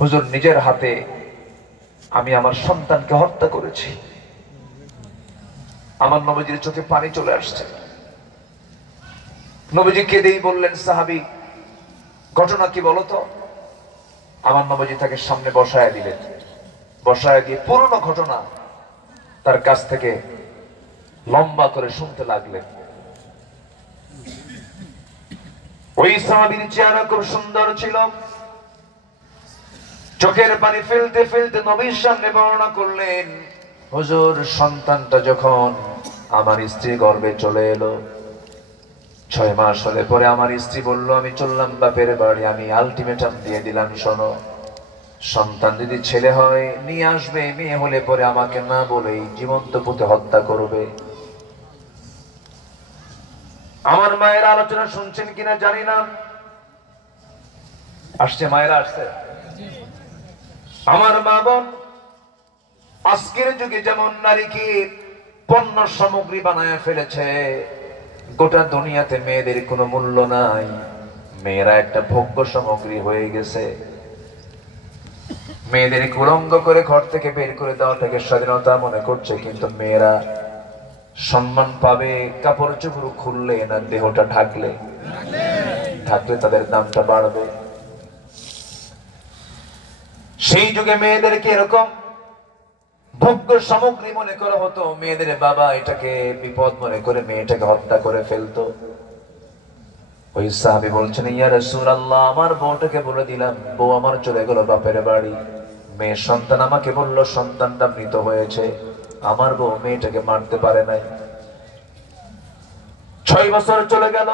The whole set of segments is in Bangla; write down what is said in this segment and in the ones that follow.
হুজুর নিজের হাতে আমি আমার সন্তানকে হত্যা করেছি। আমার নবীজির চোখে পানি চলে আসছে। নবীজি কেঁদেই বললেন, সাহাবী ঘটনা কি বলতো? আমার নবীজি তাকে সামনে বসায় দিলেন। বসায় দিয়ে পুরনো ঘটনা তার কাছ থেকে লম্বা করে শুনতে লাগলেন। ওই সাহাবীর চেহারা খুব সুন্দর ছিল। চোখের পানি ফেলতে ফেলতে নবীর সামনে বর্ণনা করলেন, হুজুর সন্তানটা যখন আমার স্ত্রী গর্ভে চলে এলো, 6 মাস হলে পরে আমার স্ত্রী বলল, আমি চললাম বাপের বাড়ি। আমি আলটিমেটাম দিয়ে দিলাম, শোনো, সন্তান যদি ছেলে হয় নিয়ে আসবে, মেয়ে হলে পরে আমাকে না বলেই জীবন্ত পুঁতে হত্যা করবে। আমার মায়ের আলোচনা শুনছেন কিনা জানি না, আসছে মায়েরা আসছে। আমার মা বোন আজকের যুগে যেমন নারীকে পণ্য সামগ্রী বানায় ফেলেছে, গোটা দুনিয়াতে মেয়েদের কোনো মূল্য নাই। মেয়েরা একটা ভোগ্য সামগ্রী হয়ে গেছে। মেয়েদের উলঙ্গ করে ঘর থেকে বের করে দেওয়াটাকে স্বাধীনতা মনে করছে, কিন্তু মেয়েরা সম্মান পাবে কাপড় চোপড় খুললে না দেহটা ঢাকলে? ঢাকলে তাদের দামটা বাড়বে। সেই যুগে মেয়েদেরকে এরকম ভোগ্য সামগ্রী মনে করা হতো। মেয়েদের বাবা এটাকে বিপদ মনে করে মেয়েটাকে হত্যা করে ফেলতো। ওই সাহাবী বলছেন, ইয়া রাসূলুল্লাহ, আমার বউটাকে বলে দিলাম, বউ আমার চলে গেল বাপের বাড়ি। মেয়ের সন্তান আমাকে বলল সন্তানটা মৃত হয়েছে। আমার বউ মেয়েটাকে মারতে পারে নাই। 6 বছর চলে গেল।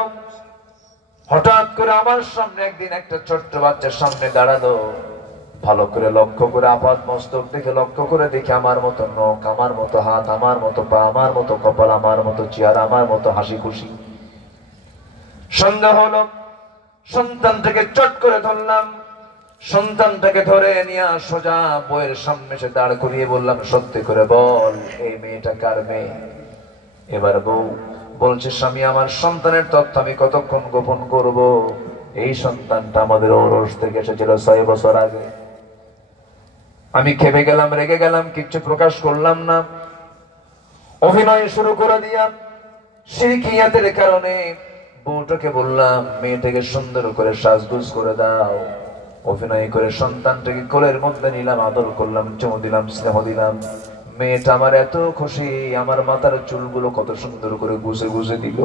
হঠাৎ করে আমার সামনে একদিন একটা ছোট্ট বাচ্চার সামনে দাঁড়ালো। ভালো করে লক্ষ্য করে আপাত মস্তক দেখে লক্ষ্য করে দেখে আমার মতো নখ, আমার মতো হাত, আমার মতো পা, আমার মতো কপাল, আমার মতো চেহারা, আমার মতো হাসি খুশি। সন্দেহ হলো, সন্তানটাকে চট করে ধরলাম। সন্তানটাকে ধরে নিয়ে সোজা বউয়ের সামনে এসে দাঁড় করিয়ে বললাম, সত্যি করে বল, এই মেয়েটা কার মেয়ে? এবার বউ বলছে, স্বামী, আমার সন্তানের তথ্য আমি কতক্ষণ গোপন করব? এই সন্তানটা আমাদের ঔরস থেকে এসেছিল 6 বছর আগে। আমি খেপে গেলাম, রেগে গেলাম, কিচ্ছু প্রকাশ করলাম না। অভিনয় শুরু করে দিলাম। শিরকিয়াতের কারণে বউটাকে বললাম, মেয়েটাকে সুন্দর করে সাজগোজ করে দাও। অভিনয় করে সন্তানটাকে কোলের মধ্যে নিলাম, আদর করলাম, চুমু দিলাম, স্নেহ দিলাম। মেয়েটা আমার এত খুশি, আমার মাথার চুলগুলো কত সুন্দর করে গুজে গুজে দিল,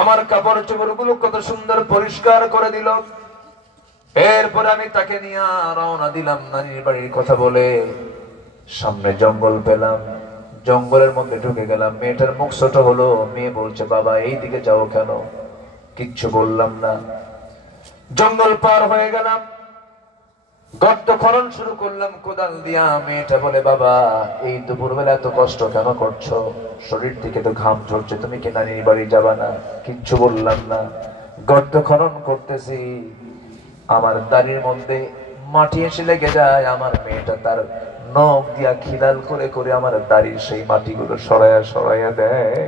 আমার কাপড় চোপড় গুলো কত সুন্দর পরিষ্কার করে দিল। এরপরে আমি তাকে নিয়ে রওনা দিলাম নানির বাড়ির কথা বলে। সামনে জঙ্গল পেলাম, জঙ্গলের মধ্যে ঢুকে গেলাম। মেয়েটার মুখ ছোট হলো। মেয়ে বলছে, বাবা এই দিকে যাও কেন? কিচ্ছু বললাম না। জঙ্গল পার হয়ে গেলাম, গর্ত খনন শুরু করলাম কোদাল দিয়া। মেয়েটা বলে, বাবা এই দুপুরবেলা এত কষ্ট কেন করছো? শরীর থেকে তো ঘাম ঝরছে, তুমি কি নানির বাড়ি যাবা না? কিচ্ছু বললাম না। গর্ত খনন করতেছি, আমার দাড়ির মধ্যে মাটি এসে লেগে যায়। আমার মেয়েটা তার নখ দিয়া খিলাল করে করে আমার দাড়ির সেই মাটিগুলো সরাইয়া সরাইয়া দেয়।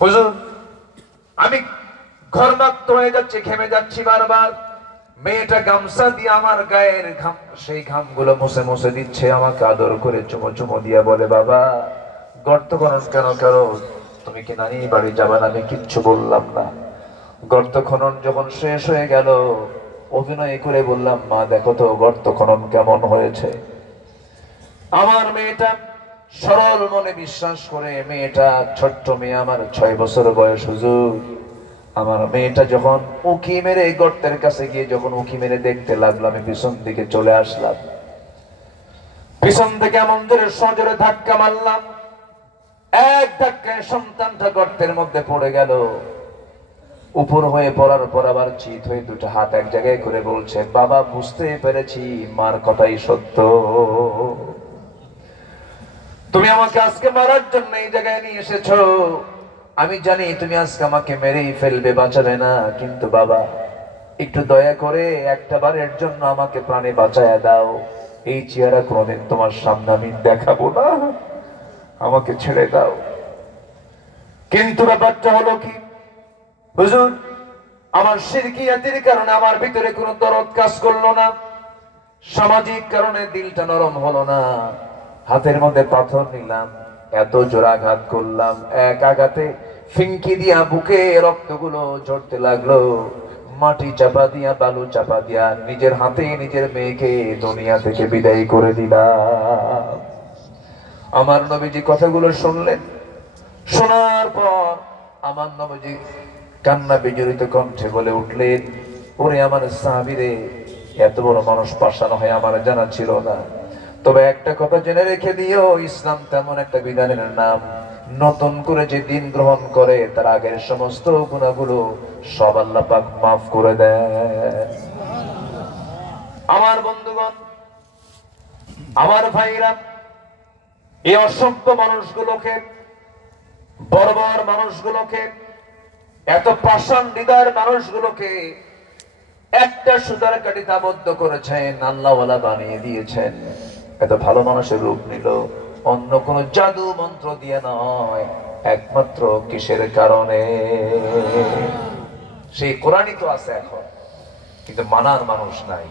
হুজুর আমি ঘর্মাক্ত হয়ে যাচ্ছি, ঘেমে যাচ্ছি বারবার। মেয়েটা গামছা দিয়ে আমার গায়ের ঘাম, সেই ঘামগুলো মুছে মুছে দিচ্ছে, আমাকে আদর করে চুমো চুমো দিয়ে বলে, বাবা গর্ত খনন কেন করো? তুমি কি নানি বাড়ি যাবে না? আমি কিচ্ছু বললাম না। গর্ত খনন যখন শেষ হয়ে গেল, অভিনয় করে বললাম, মা দেখো তো গর্ত খনন কেমন হয়েছে। আমার মেয়েটা সরল মনে বিশ্বাস করে, মেয়েটা ছোট্ট মেয়ে, আমার 6 বছর বয়স। হুজুর আমার মেয়েটা যখন উঁকি মেরে গর্তের কাছে গিয়ে যখন উঁকি মেরে দেখতে লাগলো, আমি পিছন দিকে চলে আসলাম। পিছন থেকে এমন জোরে সজোরে ধাক্কা মারলাম, এক ধাক্কায় সন্তানটা গর্তের মধ্যে পড়ে গেল। উপর হয়ে পড়ার পর আবার চিত হয়ে দুটো হাত এক জায়গায় করে বলছে, বাবা বুঝতে পেরেছি মার কথাই সত্য। তুমি আমাকে আজকে মারার জন্য এই জায়গায় নিয়ে এসেছো। আমি জানি তুমি আজকে আমাকে মেরেই ফেলবে, বাঁচাবে না, কিন্তু বাবা একটু দয়া করে একটা বারের জন্য আমাকে প্রাণে বাঁচায়া দাও। এই চেহারা কোনোদিন তোমার সামনে আমি দেখাবো না, আমাকে ছেড়ে দাও। কিন্তু ব্যাপারটা হলো কি হুজুর, আমার শিরকিয়াতের কারণে আমার ভিতরে কোনো দরদ কাজ করলো না, সামাজিক কারণে দিলটা নরম হলো না, হাতের মধ্যে পাথর নিলাম, এত জোর আঘাত করলাম, এক আঘাতে ফিঙ্কি দিয়া বুকে রক্তগুলো ঝরতে লাগলো। মাটি চাপা দিয়া, বালু চাপা দিয়া নিজের হাতে নিজের মেয়েকে দুনিয়া থেকে বিদায় করে দিলাম। আমার নবীজি কথাগুলো শুনলেন। শোনার পর আমার নবীজি কান্না বিজড়িত কণ্ঠে বলে উঠলেন, ওরে আমার সাহাবীরে, এত বড় মানুষ পাষাণ হয় আমার জানা ছিল না। তবে একটা কথা জেনে রেখে দিও, ইসলাম তেমন একটা বিধানের নাম, নতুন করে যে দিন গ্রহণ করে তার আগের সমস্ত গুনাহগুলো সব আল্লাহ পাক মাফ করে দেয়। আমার বন্ধুগণ, আমার ভাইরা, এই অসভ্য মানুষগুলোকে, বর্বর মানুষগুলোকে, এত পাষাণ হৃদয়ের মানুষগুলোকে একটা সুতার কাঠিতে আবদ্ধ করেছেন, আল্লাহওয়ালা বানিয়ে দিয়েছেন। এত ভালো মানুষের রূপ নিল অন্য কোন জাদু মন্ত্র দিয়ে নয়, একমাত্র কিসের কারণে? সেই কোরআনই তো আছে এখন, কিন্তু মানার মানুষ নাই।